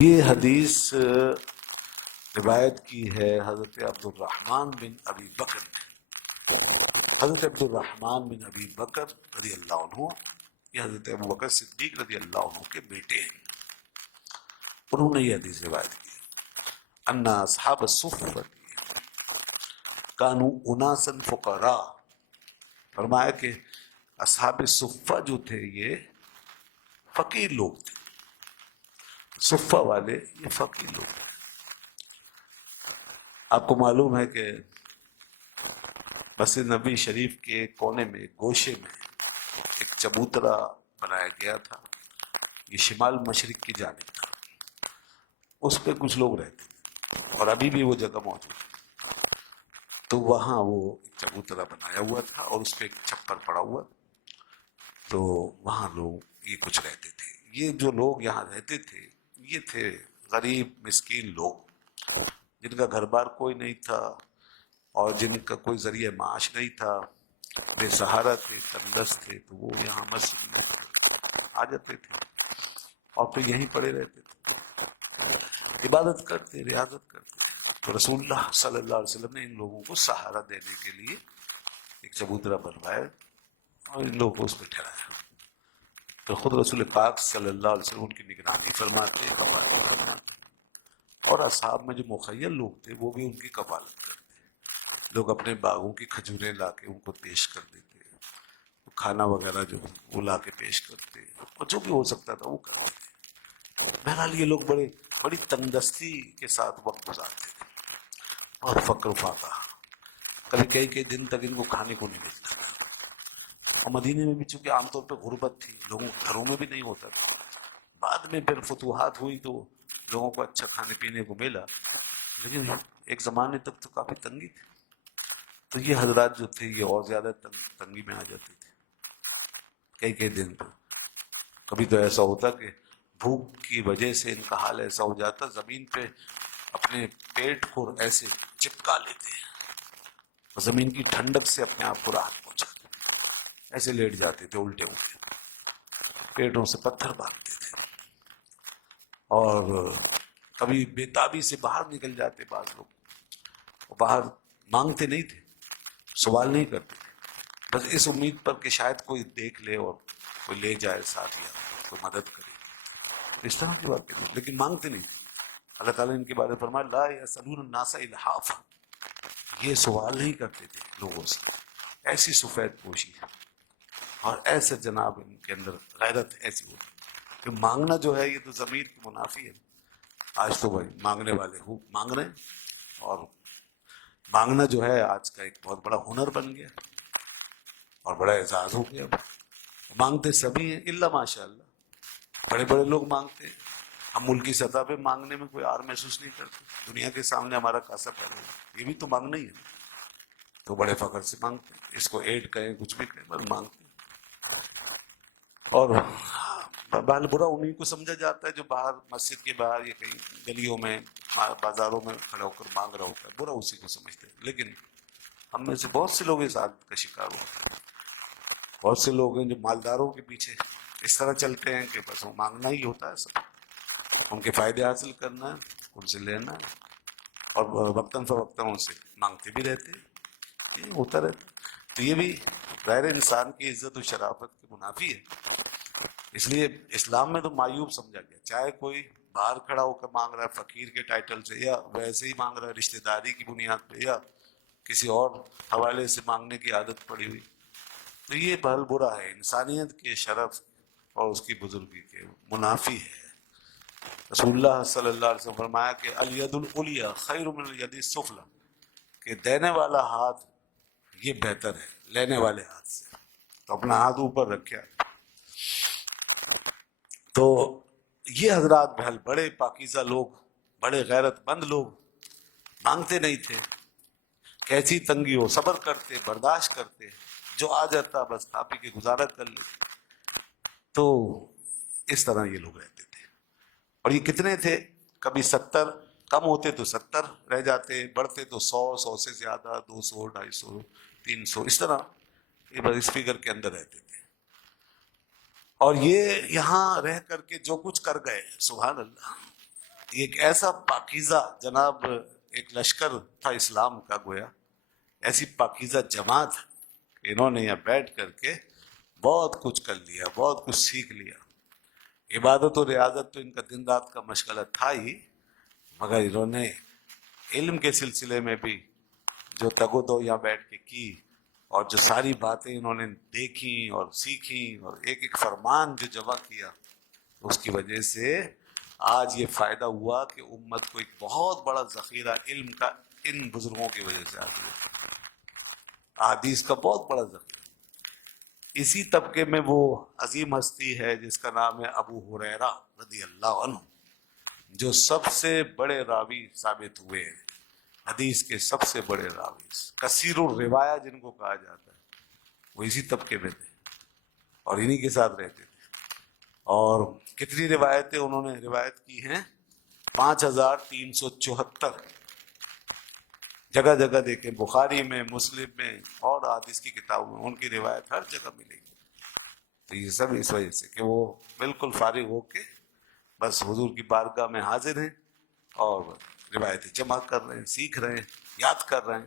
یہ حدیث روایت کی ہے حضرت عبد الرحمن بن ابی بکر نے۔ حضرت عبد الرحمن بن ابی بکر رضی اللہ عنہ یہ حضرت ابو بکر صدیق رضی اللہ عنہ کے بیٹے ہیں۔ انہوں نے یہ حدیث روایت کی ان اصحاب الصفہ کانوا اناسا فقراء، فرمایا کہ اصحاب صفہ جو تھے یہ فقیر لوگ تھے۔ صفہ والے یہ فقیر لوگ ہیں۔ آپ کو معلوم ہے کہ مسجد نبی شریف کے کونے میں گوشے میں ایک چبوترا بنایا گیا تھا، یہ شمال مشرق کی جانب تھا، اس پہ کچھ لوگ رہتے تھے اور ابھی بھی وہ جگہ موجود ہے۔ تو وہاں وہ ایک چبوترا بنایا ہوا تھا اور اس پہ ایک چھپر پڑا ہوا، تو وہاں لوگ یہ کچھ رہتے تھے۔ یہ جو لوگ یہاں رہتے تھے یہ تھے غریب مسکین لوگ جن کا گھر بار کوئی نہیں تھا اور جن کا کوئی ذریعہ معاش نہیں تھا، بے سہارا تھے، تندرست تھے، تو وہ یہاں مسجد میں آ جاتے تھے اور پھر یہیں پڑے رہتے تھے، عبادت کرتے، ریاضت کرتے۔ تو رسول اللہ صلی اللہ علیہ وسلم نے ان لوگوں کو سہارا دینے کے لیے ایک چبوترا بنوایا اور ان لوگوں کو اس پہ ٹھہرایا۔ تو خود رسول پاک صلی اللہ علیہ وسلم ان کی نگرانی فرماتے، کفالت فرماتے، اور اصحاب میں جو مخیر لوگ تھے وہ بھی ان کی کفالت کرتے۔ لوگ اپنے باغوں کی کھجوریں لا کے ان کو پیش کر دیتے، کھانا وغیرہ جو وہ لا کے پیش کرتے، اور جو بھی ہو سکتا تھا وہ کرتے۔ بہرحال یہ لوگ بڑی تندرستی کے ساتھ وقت گزارتے تھے اور فقر فاقہ، کبھی کئی دن تک ان کو کھانے کو نہیں ملتا تھا۔ اور مدینے میں بھی چونکہ عام طور پہ غربت تھی، لوگوں کے گھروں میں بھی نہیں ہوتا تھا۔ بعد میں پھر فتوحات ہوئی تو لوگوں کو اچھا کھانے پینے کو ملا، لیکن ایک زمانے تک تو کافی تنگی تھی۔ تو یہ حضرات جو تھے یہ اور زیادہ تنگی میں آ جاتے تھے کئی دن پر۔ کبھی تو ایسا ہوتا کہ بھوک کی وجہ سے ان کا حال ایسا ہو جاتا زمین پہ اپنے پیٹ کو ایسے چپکا لیتے، زمین کی ٹھنڈک سے اپنے آپ کو راحت پہنچاتے، ایسے لیٹ جاتے تھے الٹے ہوتے، پیٹوں سے پتھر باندھتے تھے، اور کبھی بےتابی سے باہر نکل جاتے بعض لوگ، باہر مانگتے نہیں تھے، سوال نہیں کرتے تھے، بس اس امید پر کہ شاید کوئی دیکھ لے اور کوئی لے جائے ساتھ یا کوئی مدد کرے، اس طرح کی بات کرتے، لیکن مانگتے نہیں تھے۔ اللہ تعالیٰ نے ان کے بارے میں فرمایا لا یسألون الناس الحافا، یہ سوال نہیں کرتے تھے لوگوں سے، ایسی سفید پوشی اور ایسے جناب ان کے اندر غیرت ایسی ہوتی کہ مانگنا جو ہے یہ تو ضمیر کی منافی ہے۔ آج تو بھائی مانگنے والے مانگ رہے ہیں، اور مانگنا جو ہے آج کا ایک بہت بڑا ہنر بن گیا اور بڑا اعزاز ہو گیا۔ مانگتے سبھی ہیں الا ماشاء اللہ، بڑے بڑے لوگ مانگتے ہیں، ہم ملکی سطح پہ مانگنے میں کوئی آر محسوس نہیں کرتے، دنیا کے سامنے ہمارا کاسا پہلے، یہ بھی تو مانگنا ہی ہے، تو بڑے فخر سے مانگتے ہیں، اس کو ایڈ کہیں کچھ بھی کہیں بس مانگتے ہیں۔ اور بال برا انہیں کو سمجھا جاتا ہے جو باہر مسجد کے باہر یا کہیں گلیوں میں بازاروں میں کھڑا ہو کر مانگ رہا ہوتا ہے، برا اسی کو سمجھتے ہیں۔ لیکن ہم میں سے بہت سے لوگ اس عادت کا شکار ہوتے ہیں، بہت سے لوگ ہیں جو مالداروں کے پیچھے اس طرح چلتے ہیں کہ بس وہ مانگنا ہی ہوتا ہے، سب ان کے فائدے حاصل کرنا ہے، ان سے لینا ہے، اور وقتاً فوقتاً ان سے مانگتے بھی رہتے ہیں، یہ ہوتا رہتا ہے۔ تو یہ بھی ظاہر انسان کی عزت و شرافت کی منافی ہے، اس لیے اسلام میں تو معیوب سمجھا گیا، چاہے کوئی باہر کھڑا ہو کر مانگ رہا ہے فقیر کے ٹائٹل سے، یا ویسے ہی مانگ رہا ہے رشتہ داری کی بنیاد پہ، یا کسی اور حوالے سے مانگنے کی عادت پڑی ہوئی، تو یہ بہل برا ہے، انسانیت کے شرف اور اس کی بزرگی کے منافی ہے۔ رسول اللہ صلی اللہ علیہ وسلم فرمایا کہ الید العلیٰ خیر من الید السفلی، کہ دینے والا ہاتھ یہ بہتر ہے لینے والے ہاتھ سے، تو اپنا ہاتھ اوپر رکھے۔ تو یہ حضرات بہل بڑے پاکیزہ لوگ، بڑے غیرت مند لوگ، مانگتے نہیں تھے، کیسی تنگی ہو صبر کرتے، برداشت کرتے، جو آ جاتا بس کھا پی کے گزارا کر لیتے۔ تو اس طرح یہ لوگ رہتے تھے، اور یہ کتنے تھے؟ کبھی 70، کم ہوتے تو 70 رہ جاتے، بڑھتے تو 100 سے زیادہ، 200 250 300، اس طرح یہ بس اس فگر کے اندر رہتے تھے۔ اور یہ یہاں رہ کر کے جو کچھ کر گئے، سبحان اللہ، یہ ایک ایسا پاکیزہ جناب ایک لشکر تھا اسلام کا، گویا ایسی پاکیزہ جماعت کہ انہوں نے یہاں بیٹھ کر کے بہت کچھ کر لیا، بہت کچھ سیکھ لیا. عبادت و ریاضت تو ان کا دن رات کا مشغلہ تھا ہی، مگر انہوں نے علم کے سلسلے میں بھی جو تگ و دو یہاں بیٹھ کے کی، اور جو ساری باتیں انہوں نے دیکھی اور سیکھی، اور ایک ایک فرمان جو جمع کیا، اس کی وجہ سے آج یہ فائدہ ہوا کہ امت کو ایک بہت بڑا ذخیرہ علم کا ان بزرگوں کی وجہ سے آ گیا، احادیث کا بہت بڑا ذخیرہ. اسی طبقے میں وہ عظیم ہستی ہے جس کا نام ہے ابو ہریرہ رضی اللہ عنہ، جو سب سے بڑے راوی ثابت ہوئے ہیں، حدیث کے سب سے بڑے راوی، کثیر الروایہ جن کو کہا جاتا ہے، وہ اسی طبقے میں تھے اور انہی کے ساتھ رہتے تھے. اور کتنی روایتیں انہوں نے روایت کی ہیں؟ 5374 جگہ جگہ دیکھیں، بخاری میں، مسلم میں اور حدیث کی کتابوں میں ان کی روایت ہر جگہ ملے گی. تو یہ سب اس وجہ سے کہ وہ بالکل فارغ ہو کے بس حضور کی بارگاہ میں حاضر ہیں اور روایتیں جمع کر رہے ہیں، سیکھ رہے ہیں، یاد کر رہے ہیں.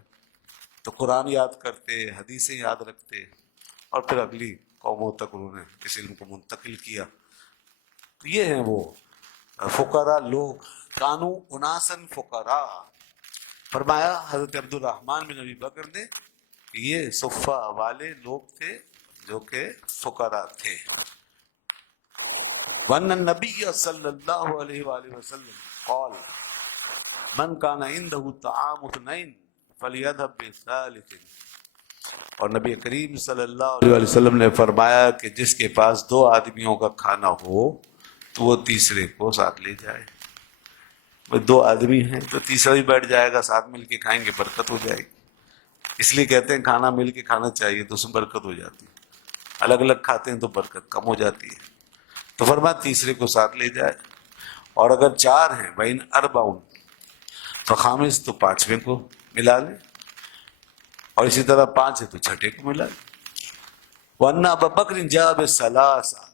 تو قرآن یاد کرتے، حدیثیں یاد رکھتے، اور پھر اگلی قوموں تک انہوں نے اس علم کو منتقل کیا. تو یہ ہیں وہ فقراء لوگ، کانو اناسن فقراء. فرمایا حضرت عبد الرحمن بن ابی بکر نے کہ یہ صفہ والے لوگ تھے جو کہ فقراء تھے. وَأَنَّ النَّبِيَّ صلی اللہ علیہ وآلہ وسلم قال من کان عنده طعام اثنین فلیذهب بثالث. اور نبی کریم صلی اللہ علیہ وسلم نے فرمایا کہ جس کے پاس 2 آدمیوں کا کھانا ہو تو وہ تیسرے کو ساتھ لے جائے. 2 آدمی ہیں تو تیسرا بھی بیٹھ جائے گا، ساتھ مل کے کھائیں گے، برکت ہو جائے گی. اس لیے کہتے ہیں کھانا مل کے کھانا چاہیے تو اس میں برکت ہو جاتی ہے. الگ الگ کھاتے ہیں تو برکت کم ہو جاتی ہے. تو فرمایا تیسرے کو ساتھ لے جائے. اور اگر 4 ہیں بین اربعون فخامس تو 5ویں کو ملا لے، اور اسی طرح 5 ہے تو 6ٹھے کو ملا لے. وَأَنَّ أَبَا بَكْرٍ جَاءَ بِالثَّلَاثَةِ.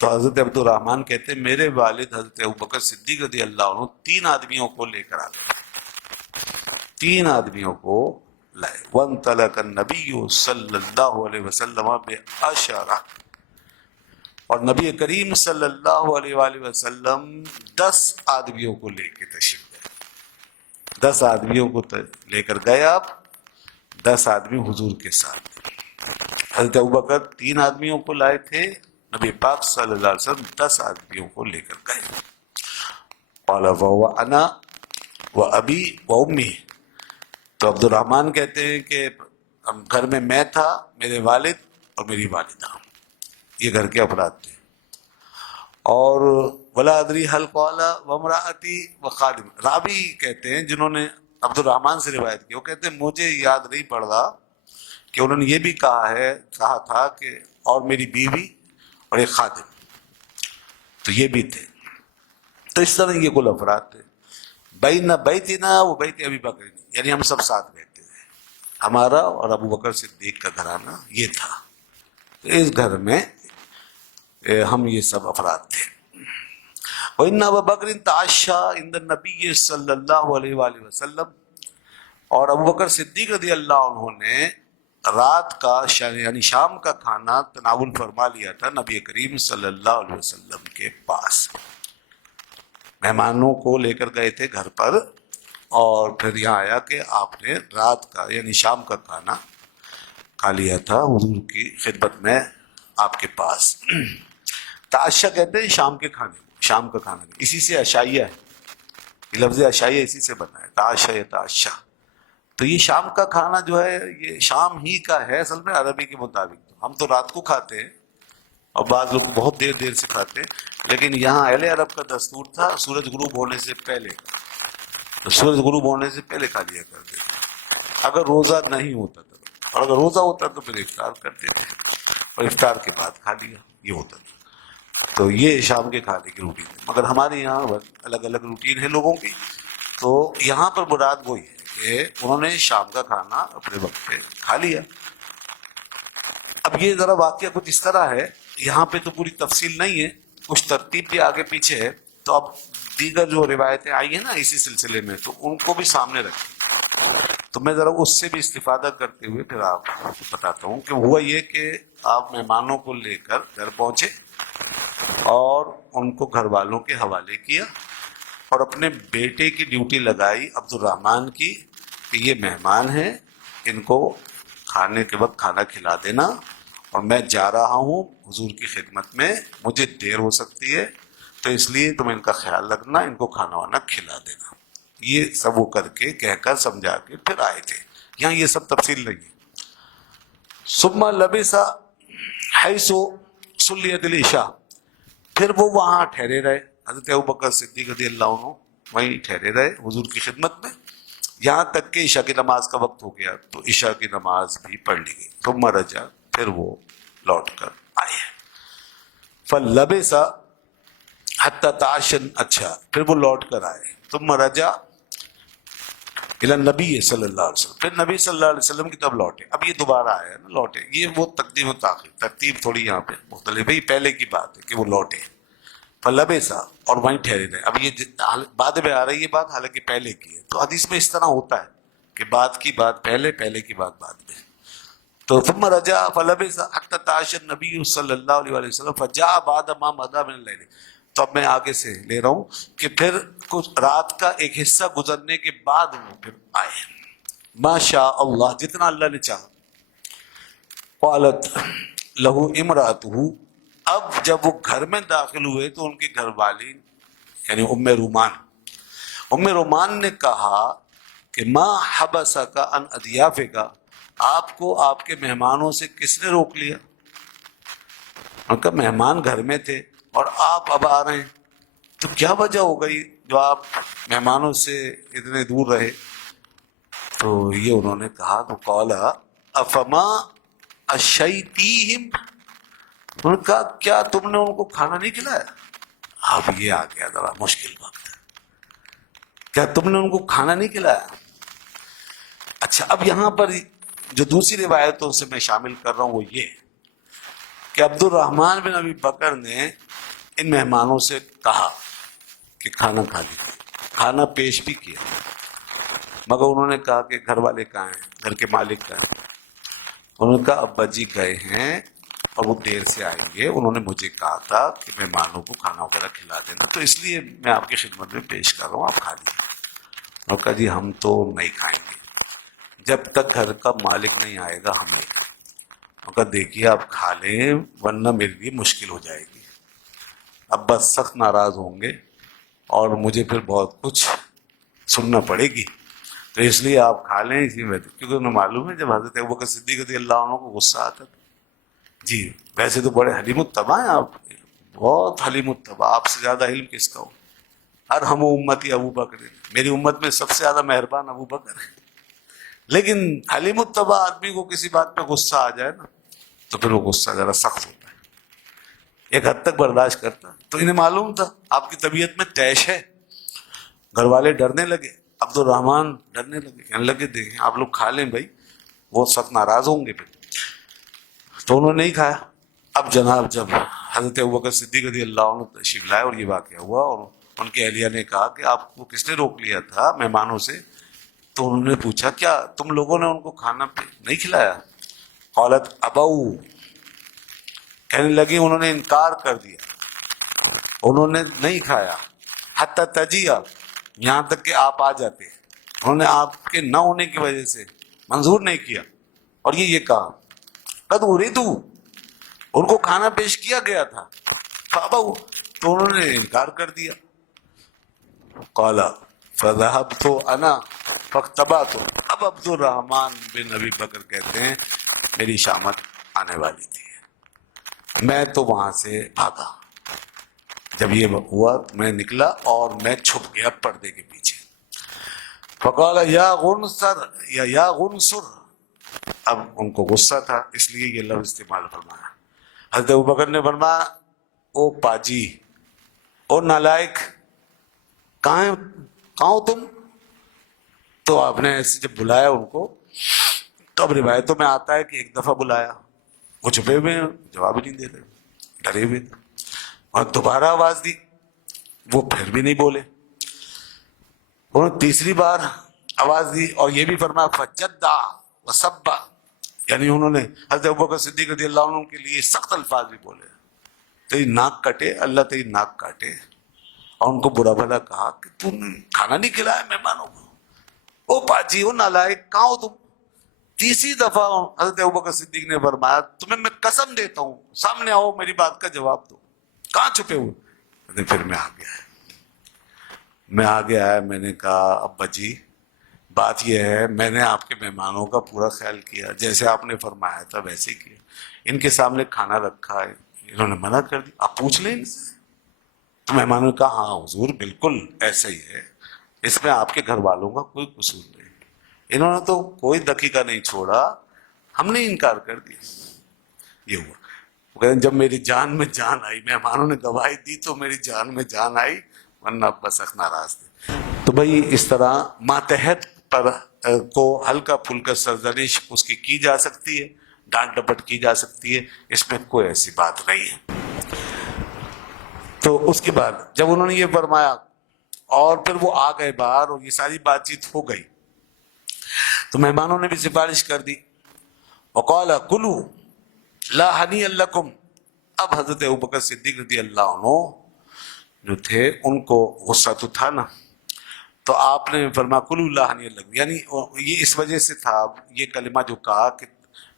تو حضرت عبد الرحمن کہتے ہیں میرے والد حضرت ابوبکر صدیق رضی اللہ عنہ 3 آدمیوں کو لے کر آ گئے، 3 آدمیوں کو لائے. وَانْطَلَقَ النَّبِيُّ صلی اللہ علیہ وسلم بِعَشَرَةٍ. اور نبی کریم صلی اللہ علیہ وآلہ وسلم 10 آدمیوں کو لے کے تشریف گئے. 10 آدمیوں کو لے کر گئے آپ، 10 آدمی حضور کے ساتھ. حضرت ابوبکر 3 آدمیوں کو لائے تھے، نبی پاک صلی اللہ علیہ وسلم 10 آدمیوں کو لے کر گئے. قال وهو انا وابی وامی. تو عبد الرحمن کہتے ہیں کہ گھر میں میں تھا، میرے والد اور میری والدہ، یہ گھر کے افراد تھے. اور ولا ادری حل قال وامراتی وخادم. رابی کہتے ہیں جنہوں نے عبد الرحمن سے روایت کی، وہ کہتے ہیں مجھے یاد نہیں پڑ رہا کہ انہوں نے یہ بھی کہا تھا کہ اور میری بیوی اور ایک خادم، تو یہ بھی تھے. تو اس طرح یہ کل افراد تھے. بین بیتنا و بیت ابی بکر، یعنی ہم سب ساتھ رہتے تھے، ہمارا اور ابو بکر صدیق کا گھرانہ یہ تھا. تو اس گھر میں ہم یہ سب افراد تھے. وَإِنَّ أَبَا بَكْرٍ تَعَشَّىٰ عِندَ النَّبِيِّ صلی اللہ علیہ وآلہ وسلم. اور ابو بکر صدیق رضی اللہ عنہ نے رات کا یعنی شام کا کھانا تناول فرما لیا تھا نبی کریم صلی اللہ علیہ وسلم کے پاس. مہمانوں کو لے کر گئے تھے گھر پر، اور پھر یہاں آیا کہ آپ نے رات کا یعنی شام کا کھانا کھا لیا تھا حضور کی خدمت میں آپ کے پاس. تعشیٰ کہتے ہیں شام کے کھانے، شام کا کھانا، اسی سے عشائیہ ہے، یہ لفظ عشائیہ اسی سے بنا ہے، تعشیٰ یا تعشیٰ. تو یہ شام کا کھانا جو ہے یہ شام ہی کا ہے اصل میں عربی کے مطابق. ہم تو رات کو کھاتے ہیں اور بعض لوگ بہت دیر دیر سے کھاتے ہیں، لیکن یہاں اہل عرب کا دستور تھا سورج غروب ہونے سے پہلے، تو سورج غروب ہونے سے پہلے کھا لیا کرتے تھے اگر روزہ نہیں ہوتا تھا، اور اگر روزہ ہوتا تو پھر افطار کرتے تھے اور افطار کے بعد کھا لیا، یہ ہوتا تھا. تو یہ شام کے کھانے کی روٹین ہے. مگر ہمارے یہاں الگ الگ روٹین ہے لوگوں کی. تو یہاں پر مراد وہی ہے کہ انہوں نے شام کا کھانا اپنے وقت پہ کھا لیا. اب یہ ذرا واقعہ کچھ اس طرح ہے، یہاں پہ تو پوری تفصیل نہیں ہے، کچھ ترتیب بھی آگے پیچھے ہے. تو اب دیگر جو روایتیں آئی ہیں نا اسی سلسلے میں، تو ان کو بھی سامنے رکھیں. تو میں ذرا اس سے بھی استفادہ کرتے ہوئے پھر آپ کو بتاتا ہوں کہ ہوا یہ کہ آپ مہمانوں کو لے کر گھر پہنچے اور ان کو گھر والوں کے حوالے کیا اور اپنے بیٹے کی ڈیوٹی لگائی عبد الرحمن کی کہ یہ مہمان ہیں، ان کو کھانے کے وقت کھانا کھلا دینا، اور میں جا رہا ہوں حضور کی خدمت میں، مجھے دیر ہو سکتی ہے، تو اس لیے تم ان کا خیال رکھنا، ان کو کھانا وانا کھلا دینا. یہ سب وہ کر کے کہہ کر سمجھا کے پھر آئے تھے. یہاں یہ سب تفصیل نہیں ہے. ثم لبث حیث صلیت العشاء، پھر وہ وہاں ٹھہرے رہے، حضرت ابوبکر صدیق رضی اللہ عنہ وہیں ٹھہرے رہے حضور کی خدمت میں یہاں تک کہ عشاء کی نماز کا وقت ہو گیا، تو عشاء کی نماز بھی پڑھ لی گئی. ثم رجع، پھر وہ لوٹ کر آئے. فلبث حتی تعشن، اچھا پھر وہ لوٹ کر آئے. ثم رجع الی النبی صلی اللہ علیہ وسلم، پھر نبی صلی اللہ علیہ وسلم کی طرف لوٹے. اب یہ دوبارہ آیا نا لوٹے، یہ وہ تقدیم و تاخیر، ترتیب تھوڑی یہاں پہ مختلف ہے. پہلے کی بات ہے کہ وہ لوٹے، فلبث، اور وہیں ٹھہرے رہے. اب یہ بعد میں آ رہی ہے بات، حالانکہ پہلے کی ہے. تو حدیث میں اس طرح ہوتا ہے کہ بات کی بات پہلے، پہلے کی بات بعد میں. تو ثم رجع فلبث حتى تعشى النبي صلی اللہ علیہ وسلم فجاء بعد ما مضى من الليل. تو اب میں آگے سے لے رہا ہوں کہ پھر کچھ رات کا ایک حصہ گزرنے کے بعد وہ پھر آئے. ما شاء اللہ، جتنا اللہ نے چاہا. قالت له امراته، اب جب وہ گھر میں داخل ہوئے تو ان کی گھر والی یعنی ام رومان نے کہا کہ ما حبسک عن اضیافک، آپ کو آپ کے مہمانوں سے کس نے روک لیا؟ ان کا مہمان گھر میں تھے اور آپ اب آ رہے ہیں، تو کیا وجہ ہو گئی جو آپ مہمانوں سے اتنے دور رہے؟ تو یہ انہوں نے کہا، تو قالا افما اشیتیہم، انہوں نے کہا کیا تم نے ان کو کھانا نہیں کھلایا؟ اب یہ آ گیا ذرا مشکل وقت، کیا تم نے ان کو کھانا نہیں کھلایا؟ اچھا، اب یہاں پر جو دوسری روایتوں سے میں شامل کر رہا ہوں وہ یہ کہ عبد الرحمن بن ابی بکر نے ان مہمانوں سے کہا کہ کھانا کھا لیجیے، کھانا پیش بھی کیا، مگر انہوں نے کہا کہ گھر والے کہاں ہیں، گھر کے مالک کہاں ہیں؟ انہوں نے کہا ابا جی گئے ہیں اور وہ دیر سے آئیں گے، انہوں نے مجھے کہا تھا کہ مہمانوں کو کھانا وغیرہ کھلا دینا، تو اس لیے میں آپ کی خدمت میں پیش کر رہا ہوں، آپ کھا لیجیے. اور کہا جی ہم تو نہیں کھائیں گے، جب تک گھر کا مالک نہیں آئے گا ہم نہیں کھائیں. اور کہا دیکھیے آپ کھا لیں ورنہ میرے لیے مشکل ہو جائے گی، ابا سخت ناراض ہوں گے اور مجھے پھر بہت کچھ سننا پڑے گی، تو اس لیے آپ کھا لیں. اسی میں کیونکہ انہیں معلوم ہے جب حضرت ابوبکر صدیق رضی اللہ عنہ کو غصہ آتا تھا، جی ویسے تو بڑے حلیم الطبع ہیں آپ، بہت حلیم الطبع، آپ سے زیادہ علم کس کا ہو. ارحم امتی ابو بکر، میری امت میں سب سے زیادہ مہربان ابو بکر ہے. لیکن حلیم الطبع آدمی کو کسی بات پہ غصہ آ جائے نا تو پھر وہ غصہ ذرا سخت ہوتا ہے، ایک حد تک برداشت کرتا. تو انہیں معلوم تھا آپ کی طبیعت میں طیش ہے. گھر والے ڈرنے لگے، عبد الرحمن ڈرنے لگے، کہنے لگے دیکھیں آپ لوگ کھا لیں بھائی، وہ سخت ناراض ہوں گے پھر. تو انہوں نے نہیں کھایا. اب جناب جب حضرت ابوبکر صدیق رضی اللہ عنہ تشریف لائے اور یہ واقعہ ہوا اور ان کی اہلیہ نے کہا کہ آپ کو کس نے روک لیا تھا مہمانوں سے، تو انہوں نے پوچھا کیا تم لوگوں نے ان کو کھانا نہیں کھلایا؟ قالت ابو، کہنے لگی انہوں نے انکار کر دیا، انہوں نے نہیں کھایا. حتی تجیہ، یہاں تک کہ آپ آ جاتے، انہوں نے آپ کے نہ ہونے کی وجہ سے منظور نہیں کیا. اور یہ کہا قد اریدو، ان کو کھانا پیش کیا گیا تھا، فابو، تو انہوں نے انکار کر دیا. قالا فذهبت انا فاختبأت، اب عبد الرحمن بن ابی بکر کہتے ہیں میری شامت آنے والی تھی، میں تو وہاں سے بھاگا. جب یہ ہوا تو میں نکلا اور میں چھپ گیا پردے کے پیچھے. فقال یا غنصر، یا غنصر، اب ان کو غصہ تھا اس لیے یہ لفظ استعمال فرمایا. حضرت ابوبکر نے فرمایا او پاجی، او نالائق، کہاں ہو تم؟ تو آپ نے ایسے جب بلایا ان کو تو اب روایتوں میں آتا ہے کہ ایک دفعہ بلایا، وہ چھپے ہوئے ہیں، جواب ہی نہیں دے رہے، ڈرے ہوئے تھے، اور دوبارہ آواز دی وہ پھر بھی نہیں بولے. انہوں نے تیسری بار آواز دی اور یہ بھی فرمایا فجدا وسبا، یعنی انہوں نے حضرت ابوبکر صدیق رضی اللہ عنہ کے لیے سخت الفاظ بھی بولے، تیری ناک کٹے، اللہ تیری ناک کاٹے. اور ان کو برا بھلا کہا کہ تم نے کھانا نہیں کھلایا مہمانوں کو، او پاجی او نالائق، کہاں ہو تم؟ تیسری دفعہ حضرت ابوبکر صدیق نے فرمایا تمہیں میں قسم دیتا ہوں، سامنے آؤ میری بات کا جواب دو، کہاں چھپے ہوئے؟ پھر میں آ گیا ہے. میں نے کہا ابا جی بات یہ ہے، میں نے آپ کے مہمانوں کا پورا خیال کیا، جیسے آپ نے فرمایا تھا ویسے ہی کیا. ان کے سامنے کھانا رکھا ہے، انہوں نے منع کر دیا، آپ پوچھ لیں ان سے. تو مہمانوں نے کہا ہاں حضور بالکل ایسا ہی ہے، اس میں آپ کے گھر والوں کا کوئی قصور نہیں. انہوں نے تو کوئی دقیقہ نہیں چھوڑا، ہم نے انکار کر دیا. یہ ہوا. وہ کہتے ہیں جب میری جان میں جان آئی، مہمانوں نے گواہی دی تو میری جان میں جان آئی، ورنہ بس سخت ناراض تھے. تو بھائی اس طرح ماتحت پر کو ہلکا پھلکا سرزنش اس کی جا سکتی ہے، ڈانٹ ڈپٹ کی جا سکتی ہے، اس میں کوئی ایسی بات نہیں ہے. تو اس کے بعد جب انہوں نے یہ فرمایا اور پھر وہ آ گئے باہر اور یہ ساری بات چیت ہو گئی، تو مہمانوں نے بھی سفارش کر دی. وقال کلوا لا ہنیئا لکم. اب حضرت ابوبکر صدیق رضی اللہ عنہ جو تھے ان کو غصہ تو تھا نا، تو آپ نے فرمایا کلوا لا ہنیئا لکم، یعنی یہ اس وجہ سے تھا یہ کلمہ جو کہا کہ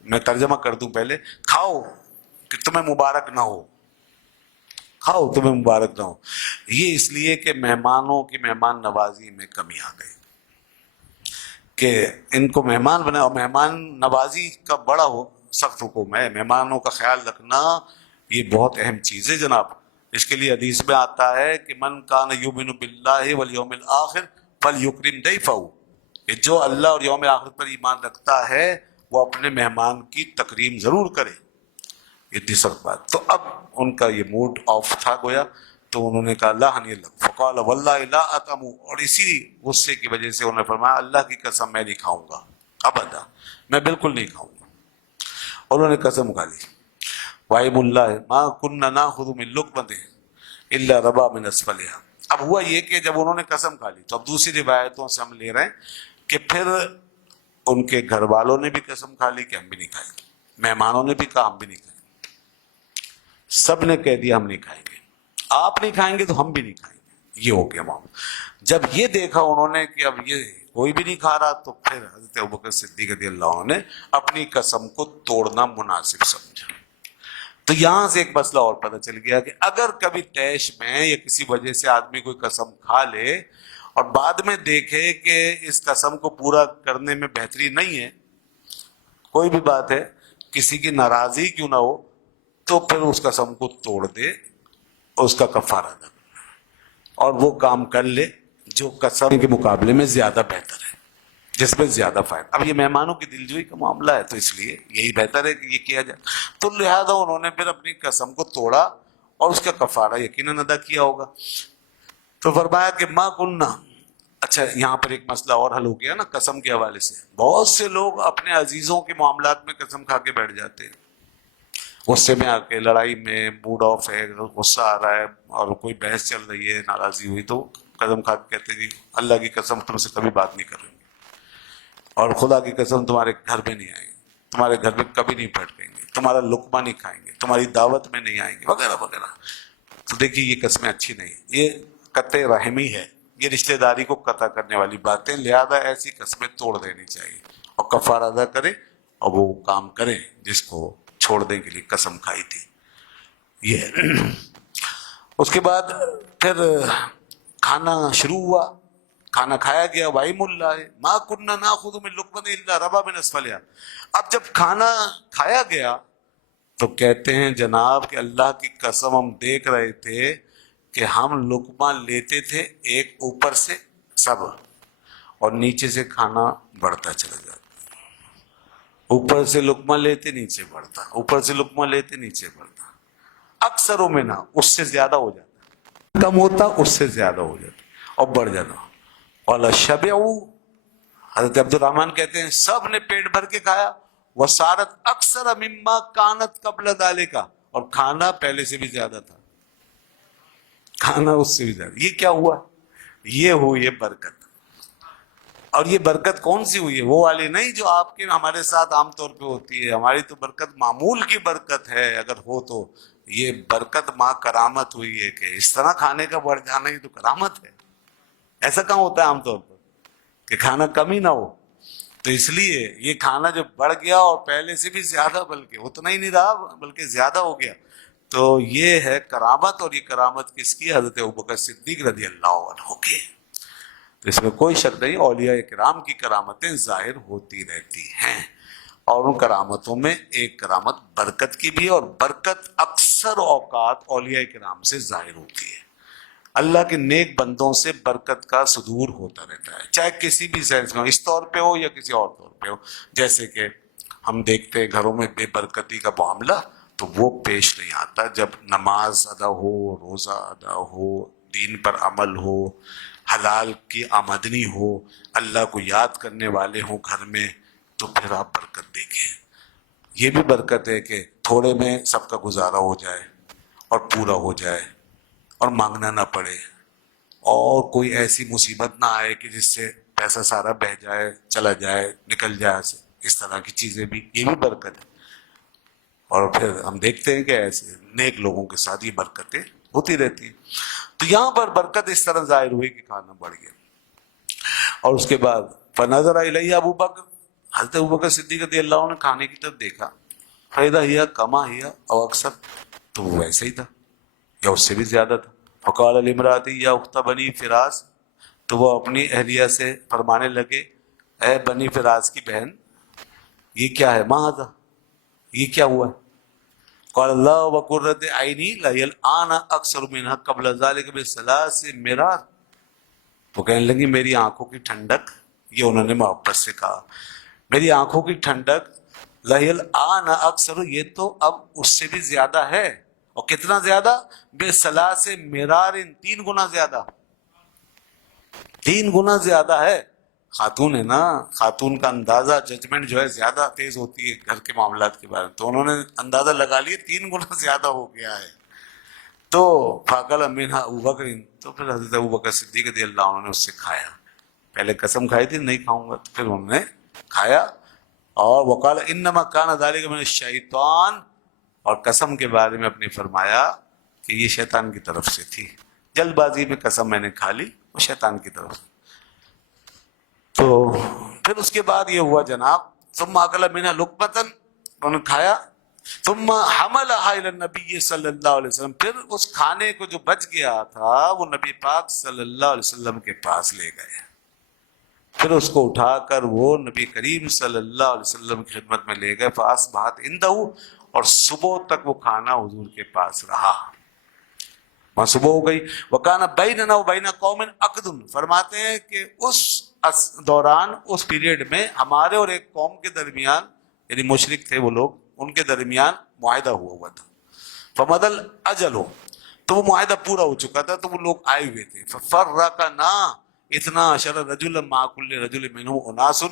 میں ترجمہ کر دوں پہلے، کھاؤ کہ تمہیں مبارک نہ ہو، کھاؤ تمہیں مبارک نہ ہو. یہ اس لیے کہ مہمانوں کی مہمان نوازی میں کمی آ گئی کہ ان کو مہمان بنا، اور مہمان نوازی کا بڑا سخت حکم ہے. مہمانوں کا خیال رکھنا یہ بہت اہم چیز ہے جناب. اس کے لیے حدیث میں آتا ہے کہ من کان یؤمن باللہ والیوم الآخر فلیکرم ضیفہ، کہ جو اللہ اور یوم آخر پر ایمان رکھتا ہے وہ اپنے مہمان کی تکریم ضرور کرے. یہ تیسری بات. تو اب ان کا یہ موڈ آف تھا گویا، تو انہوں نے کہا لا ہنیئا لکم فقال واللہ لا اطعم، اور اسی غصے کی وجہ سے انہوں نے فرمایا اللہ کی قسم میں نہیں کھاؤں گا ابدا، میں بالکل نہیں کھاؤں گا. اور انہوں نے قسم کھا لی. وائم اللہ ما كنا ناخذ من لقمة الا ربا من اسفلها. اب ہوا یہ کہ جب انہوں نے قسم کھا لی تو اب دوسری روایتوں سے ہم لے رہے ہیں کہ پھر ان کے گھر والوں نے بھی قسم کھا لی کہ ہم بھی نہیں کھائیں گے، مہمانوں نے بھی کہا ہم بھی نہیں کھائیں گے، سب نے کہہ دیا ہم نہیں کھائیں گے، آپ نہیں کھائیں گے تو ہم بھی نہیں کھائیں گے. یہ ہو گیا معاملہ. جب یہ دیکھا انہوں نے کہ اب یہ کوئی بھی نہیں کھا رہا، تو پھر حضرت ابوبکر صدیق رضی اللہ عنہ نے اپنی قسم کو توڑنا مناسب سمجھا. تو یہاں سے ایک مسئلہ اور پتہ چل گیا کہ اگر کبھی طیش میں یا کسی وجہ سے آدمی کوئی قسم کھا لے اور بعد میں دیکھے کہ اس قسم کو پورا کرنے میں بہتری نہیں ہے، کوئی بھی بات ہے، کسی کی ناراضی کیوں نہ ہو، تو پھر اس قسم کو توڑ دے، اس کا کفارہ ادا کرے اور وہ کام کر لے جو قسم کے مقابلے میں زیادہ بہتر ہے، جس میں زیادہ فائدہ. اب یہ مہمانوں کی دلجوئی کا معاملہ ہے تو اس لیے یہی بہتر ہے کہ یہ کیا جائے. تو لہذا انہوں نے پھر اپنی قسم کو توڑا اور اس کا کفارہ یقیناً ادا کیا ہوگا. تو فرمایا کہ ما کننا. اچھا یہاں پر ایک مسئلہ اور حل ہو گیا نا قسم کے حوالے سے. بہت سے لوگ اپنے عزیزوں کے معاملات میں قسم کھا کے بیٹھ جاتے ہیں، غصے میں آ کے، لڑائی میں موڈ آف ہے، غصہ آ رہا ہے اور کوئی بحث چل رہی ہے، ناراضی ہوئی تو قسم کھا کے کہتے جی اللہ کی قسم تم سے کبھی بات نہیں کریں گے، اور خدا کی قسم تمہارے گھر میں نہیں آئیں گے، تمہارے گھر میں کبھی نہیں پھٹکیں گے، تمہارا لقمہ نہیں کھائیں گے، تمہاری دعوت میں نہیں آئیں گے، وغیرہ وغیرہ. تو دیکھیے یہ قسمیں اچھی نہیں، یہ قطع رحمی ہے، یہ رشتہ داری کو قطع کرنے والی باتیں. لہذا ایسی قسمیں توڑ دینی چاہیے اور کفارہ ادا کرے اور وہ کام کریں جس کو چھوڑنے کے لیے قسم کھائی تھی. یہ اس کے بعد پھر کھانا شروع ہوا، کھانا کھایا گیا. وائم اللہ ما کننا ناخذ من لقمة الا ربا من اسفلها. اب جب کھانا کھایا گیا تو کہتے ہیں جناب کہ اللہ کی قسم ہم دیکھ رہے تھے کہ ہم لقمہ لیتے تھے ایک اوپر سے سب اور نیچے سے کھانا بڑھتا چلا جاتا، اوپر سے لقمہ لیتے نیچے بڑھتا، اوپر سے لقمہ لیتے نیچے بڑھتا. اکثروں میں نہ اس سے زیادہ ہو جاتا، کم ہوتا اس سے زیادہ ہو جاتا اور بڑھ جاتا. اور شبعوا، حضرت عبد الرحمن کہتے ہیں سب نے پیٹ بھر کے کھایا. وصارت اکثر مما کانت قبل ذالک، اور کھانا پہلے سے بھی زیادہ تھا. کھانا اس سے بھی زیادہ. یہ کیا ہوا؟ یہ ہوئی ہے برکت. اور یہ برکت کون سی ہوئی ہے؟ وہ والی نہیں جو آپ کے ہمارے ساتھ عام طور پہ ہوتی ہے. ہماری تو برکت معمول کی برکت ہے اگر ہو تو. یہ برکت ماں کرامت ہوئی ہے کہ اس طرح کھانے کا بڑھ جانا ہی تو کرامت ہے. ایسا کہاں ہوتا ہے عام طور پر کہ کھانا کم ہی نہ ہو. تو اس لیے یہ کھانا جو بڑھ گیا اور پہلے سے بھی زیادہ، بلکہ اتنا ہی نہیں رہا بلکہ زیادہ ہو گیا، تو یہ ہے کرامت. اور یہ کرامت کس کی؟ حضرت ابوبکر صدیق رضی اللہ عنہ کی. تو اس میں کوئی شک نہیں، اولیاء کرام کی کرامتیں ظاہر ہوتی رہتی ہیں. اور ان کرامتوں میں ایک کرامت برکت کی بھی ہے، اور برکت اکثر اوقات اولیاء کرام سے ظاہر ہوتی ہے. اللہ کے نیک بندوں سے برکت کا صدور ہوتا رہتا ہے، چاہے کسی بھی سینس میں ہو، اس طور پہ ہو یا کسی اور طور پہ ہو. جیسے کہ ہم دیکھتے ہیں گھروں میں بے برکتی کا معاملہ تو وہ پیش نہیں آتا جب نماز ادا ہو، روزہ ادا ہو، دین پر عمل ہو، حلال کی آمدنی ہو، اللہ کو یاد کرنے والے ہوں گھر میں، تو پھر آپ برکت دیکھیں. یہ بھی برکت ہے کہ تھوڑے میں سب کا گزارا ہو جائے اور پورا ہو جائے اور مانگنا نہ پڑے، اور کوئی ایسی مصیبت نہ آئے کہ جس سے پیسہ سارا بہہ جائے، چلا جائے، نکل جائے. اس طرح کی چیزیں بھی، یہ بھی برکت ہے. اور پھر ہم دیکھتے ہیں کہ ایسے نیک لوگوں کے ساتھ یہ برکتیں ہوتی رہتی ہیں. تو یہاں پر برکت اس طرح ظاہر ہوئی کہ کھانا بڑھ گیا. اور اس کے بعد فنظر الیہ ابو بکر، حضرت ابوبکر صدیق رضی اللہ عنہ نے کھانے کی طرف دیکھا، فیدا ہیا کما ہیا او اکثر، تو وہ ویسے ہی تھا یا اس سے بھی زیادہ تھا. فقال لامرأتی یا اخت بنی فراس، تو وہ اپنی اہلیہ سے فرمانے لگے، اے بنی فراس کی بہن، یہ کیا ہے؟ ما ھذا، یہ کیا ہوا ہے؟ قال اللہ وقرۃ عینی الآن اکثر منها قبل ذلك بثلاث مرار، وہ کہنے لگی میری آنکھوں کی ٹھنڈک، یہ انہوں نے محبت سے کہا، میری آنکھوں کی ٹھنڈک لہی الآن اکثر، یہ تو اب اس سے بھی زیادہ ہے. اور کتنا زیادہ؟ بثلاث مرار، 3 گنا زیادہ، 3 گنا زیادہ ہے. خاتون ہے نا، خاتون کا اندازہ ججمنٹ جو ہے زیادہ تیز ہوتی ہے گھر کے معاملات کے بارے میں، تو انہوں نے اندازہ لگا لیا 3 گنا زیادہ ہو گیا ہے. تو فاقل منها ابوبکر، تو پھر حضرت ابوبکر صدیق رضی اللہ عنہ نے اس سے کھایا. پہلے قسم کھائی تھی نہیں کھاؤں گا، تو پھر انہوں نے کھایا. اور وقال انما کان ذلک من الشیطان، اور قسم کے بارے میں اپنے فرمایا کہ یہ شیطان کی طرف سے تھی، جلد بازی میں قسم میں نے کھا لی، وہ شیطان کی طرف سے. تو پھر اس کے بعد یہ ہوا جناب، ثم اکل منها لقمۃ، انہوں نے کھایا، ثم حملها الى النبی صلی اللہ علیہ وسلم، پھر اس کھانے کو جو بچ گیا تھا وہ نبی پاک صلی اللہ علیہ وسلم کے پاس لے گئے. پھر اس کو اٹھا کر وہ نبی کریم صلی اللہ علیہ وسلم کی خدمت میں لے گئے. فاصبحت عنده، اور صبح تک وہ کھانا حضور کے پاس رہا، وہاں صبح ہو گئی. وکان بیننا وبین قوم عقد، فرماتے ہیں کہ اس دوران، اس پیریڈ میں ہمارے اور ایک قوم کے درمیان، یعنی مشرک تھے وہ لوگ، ان کے درمیان معاہدہ ہوا تھا. فمد الاجل، تو وہ معاہدہ پورا ہو چکا تھا، تو وہ لوگ آئے ہوئے تھے. ففرقنا 12 رجلا مع كل رجل منهم اناس،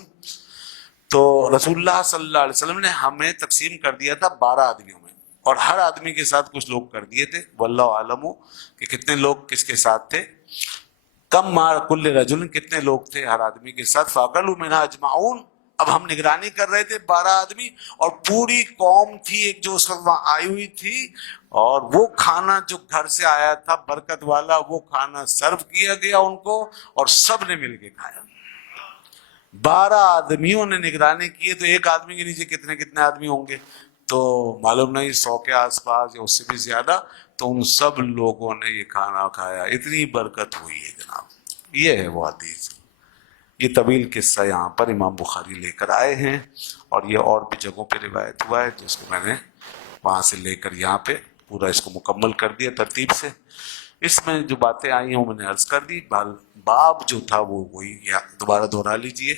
تو رسول اللہ صلی اللہ علیہ وسلم نے ہمیں تقسیم کر دیا تھا 12 آدمیوں میں، اور ہر آدمی کے ساتھ کچھ لوگ کر دیے تھے. واللہ عالم کہ کتنے لوگ کس کے ساتھ تھے. کم مع کل رجل، کتنے لوگ تھے ہر آدمی کے ساتھ. فاکلوا منها اجمعون، اب ہم نگرانی کر رہے تھے 12 آدمی، اور پوری قوم تھی ایک جو اس وقت وہاں آئی ہوئی تھی، اور وہ کھانا جو گھر سے آیا تھا برکت والا، وہ کھانا سرو کیا گیا ان کو، اور سب نے مل کے کھایا. 12 آدمیوں نے نگرانی کی ہے، تو ایک آدمی کے نیچے کتنے کتنے آدمی ہوں گے؟ تو معلوم نہیں 100 کے آس پاس یا اس سے بھی زیادہ. تو ان سب لوگوں نے یہ کھانا کھایا، اتنی برکت ہوئی ہے جناب. یہ ہے وہ حدیث. یہ طویل قصہ یہاں پر امام بخاری لے کر آئے ہیں، اور یہ اور بھی جگہوں پہ روایت ہوا ہے، جس کو میں نے وہاں سے لے کر یہاں پہ پورا اس کو مکمل کر دیا ترتیب سے. اس میں جو باتیں آئی ہیں وہ میں نے عرض کر دی. باب جو تھا وہ وہی، یا دوبارہ دہرا لیجئے.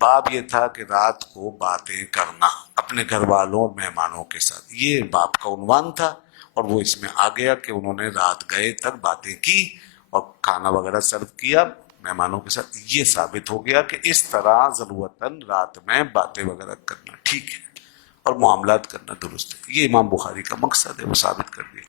باب یہ تھا کہ رات کو باتیں کرنا اپنے گھر والوں اور مہمانوں کے ساتھ، یہ باب کا عنوان تھا. اور وہ اس میں آ گیا کہ انہوں نے رات گئے تک باتیں کی اور کھانا وغیرہ سرو کیا مہمانوں کے ساتھ. یہ ثابت ہو گیا کہ اس طرح ضرورتاً رات میں باتیں وغیرہ کرنا ٹھیک ہے اور معاملات کرنا درست ہے. یہ امام بخاری کا مقصد ہے، وہ ثابت کر دیا.